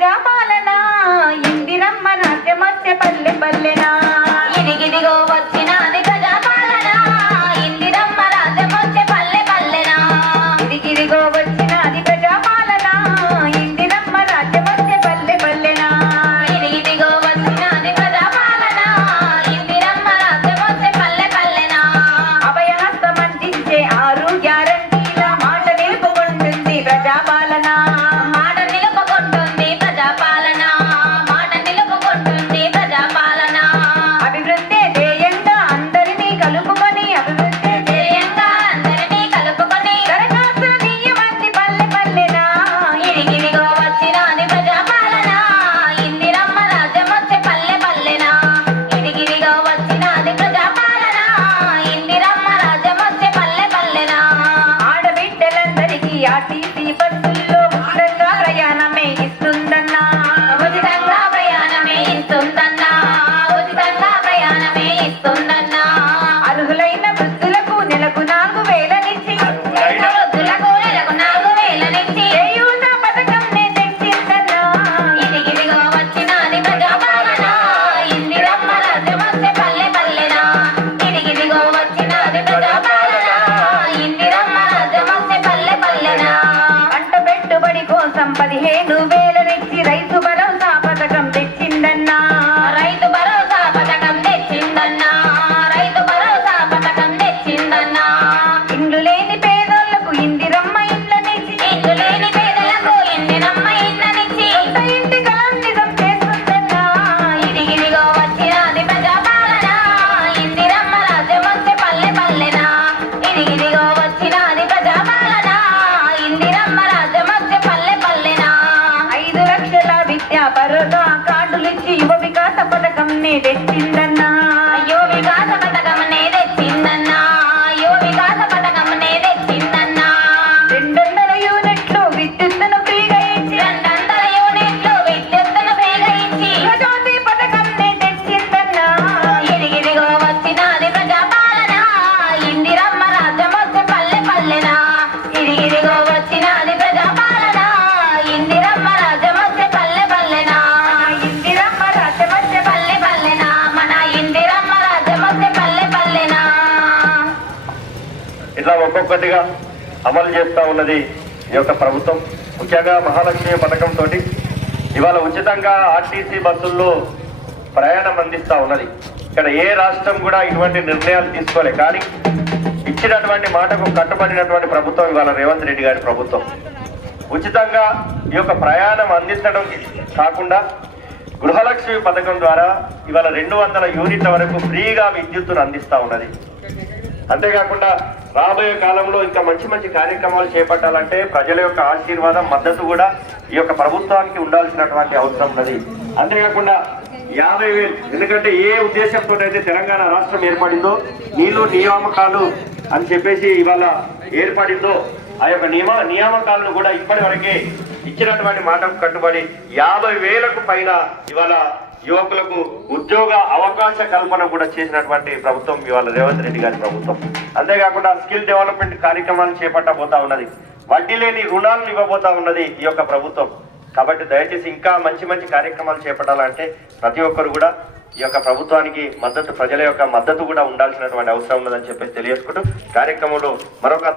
ప్రజాపాలన ఇందిరమ్మ రాజ్యమొచ్చే పల్లె పల్లెనా ఇదిగిదిగో వచ్చినది ప్రజాపాలన ఇందిరమ్మ రాజ్యమొచ్చే పల్లె పల్లెనా ఇదిగిదిగో వచ్చినది ప్రజాపాలన ఇందిరమ్మ రాజ్యమొచ్చే పల్లె పల్లెనా ఇదిగిదిగో వచ్చినది ప్రజాపాలన ఇందిరమ్మ రాజ్యమొచ్చే పల్లె పల్లెనా అభయహస్తం అందించే 6 గ్యారంటీల మాట నిలుపుకుంటుంది ప్రజాపాలన ఆర్టీసీ బస్సుల్లో ఉచితంగా ప్రయాణమే ఇస్తుందన్నా ఉచితంగా ప్రయాణమే ఇస్తుందన్నా ఉచితంగా ప్రయాణమే ఇస్తుందన్నా అర్హులైన వృద్ధులకు నెలకు 4000 వృద్ధులకు నెలకు 4000 చేయూత పథకం నే తెచ్చిందన్నా ఇదిగిదిగో వచ్చినది ప్రజాపాలన ఇందిరమ్మ రాజ్యమొచ్చే పల్లె పల్లెనా ఇదిగిదిగో వచ్చినది ప్రజాపాలన ఇందిరమ్మ రాజ్యమొచ్చే పల్లె పల్లెనా పంట పెట్టుబడి కోసం 15,000 రైతు భరోసా పథకం తెచ్చిందన్నా రైతు భరోసా పథకం తెచ్చిందన్నా రైతు భరోసా పథకం తెచ్చిందన్నా ఇండ్లు లేని పేదోళ్లకు ఇందిరమ్మ ఇండ్లనిచ్చి ఇండ్లు లేని పేదలకు ఇందిరమ్మ ఇండ్లనిచ్చి ఇంటి కలం నిజం చేస్తుందన్నా ఇదిగిదిగో వచ్చినది ప్రజాపాలన ఇందిరమ్మ రాజ్యమొచ్చే పల్లె పల్లెనా ఇదిగిదిగో వచ్చినది ప్రజాపాలన ఇందిరమ్మ రాజ్యమొచ్చే పల్లె పల్లెనా 5 లక్షల విద్యా భరోసా కార్డులిచ్చి యువ వికాస పథకం నే తెచ్చిందన్నా యువ వికాస పథకం నే తెచ్చిందన్నా యువ వికాస పథకం నే తెచ్చిందన్నా 200 యూనిట్లు విద్యుత్తును ఫ్రీగా ఇచ్చి 200 యూనిట్లు విద్యుత్తును ఫ్రీగా ఇచ్చి ప్రజాతి పథకం నే తెచ్చిందన్నా ఇదిగిదిగో వచ్చినది ప్రజాపాలన ఇందిరమ్మ రాజ్యమొచ్చే పల్లె పల్లెనా ఇదిగిదిగో వచ్చినది ప్రజాపాలన ఇందిరమ్మ రాజ్యమొచ్చే పల్లె పల్లెనా ఇందిరమ్మ రాజ్యమొచ్చే పల్లె పల్లెనా మన ఇందిరమ్మ రాజ్యమొచ్చే పల్లె పల్లెనా ఇట్లా ఒక్కొక్కటిగా అమలు చేస్తూ ఉన్నది ఈ యొక్క ప్రభుత్వం. ముఖ్యంగా మహాలక్ష్మి పథకంతో ఇవాళ ఉచితంగా ఆర్టీసీ బస్సుల్లో ప్రయాణం అందిస్తూ ఉన్నది. ఇక్కడ ఏ రాష్ట్రం కూడా ఇటువంటి నిర్ణయాలు తీసుకోలే, కానీ ఇచ్చినటువంటి మాటకు కట్టుబడినటువంటి ప్రభుత్వం ఇవాళ రేవంత్ రెడ్డి గారి ప్రభుత్వం. ఉచితంగా ఈ యొక్క ప్రయాణం అందించడం కాకుండా గృహలక్ష్మి పథకం ద్వారా ఇవాళ 200 యూనిట్ల వరకు ఫ్రీగా విద్యుత్తును అందిస్తూ ఉన్నది. అంతేకాకుండా రాబోయే కాలంలో ఇంకా మంచి మంచి కార్యక్రమాలు చేపట్టాలంటే ప్రజల యొక్క ఆశీర్వాదం, మద్దతు కూడా ఈ యొక్క ప్రభుత్వానికి ఉండాల్సినటువంటి అవసరం ఉన్నది. అంతేకాకుండా 50,000, ఎందుకంటే ఏ ఉద్దేశంతో అయితే తెలంగాణ రాష్ట్రం ఏర్పడిందో నీళ్లు నియామకాలు అని చెప్పేసి ఇవాళ ఏర్పడిందో ఆ యొక్క నియామకాలను కూడా ఇప్పటి వరకే ఇచ్చినటువంటి మాటకు కట్టుబడి 50,000కు పైన ఇవాళ యువకులకు ఉద్యోగ అవకాశ కల్పన కూడా చేసినటువంటి ప్రభుత్వం ఇవాళ రేవంత్ రెడ్డి గారి ప్రభుత్వం. అంతేకాకుండా స్కిల్ డెవలప్మెంట్ కార్యక్రమాలు చేపట్టబోతా ఉన్నది. వడ్డీ లేని రుణాలను ఇవ్వబోతా ఉన్నది ఈ యొక్క ప్రభుత్వం. కాబట్టి దయచేసి ఇంకా మంచి మంచి కార్యక్రమాలు చేపట్టాలంటే ప్రతి ఒక్కరు కూడా ఈ యొక్క ప్రభుత్వానికి మద్దతు, ప్రజల యొక్క మద్దతు కూడా ఉండాల్సినటువంటి అవసరం ఉన్నదని చెప్పేసి తెలియజేసుకుంటూ కార్యక్రమంలో మరొక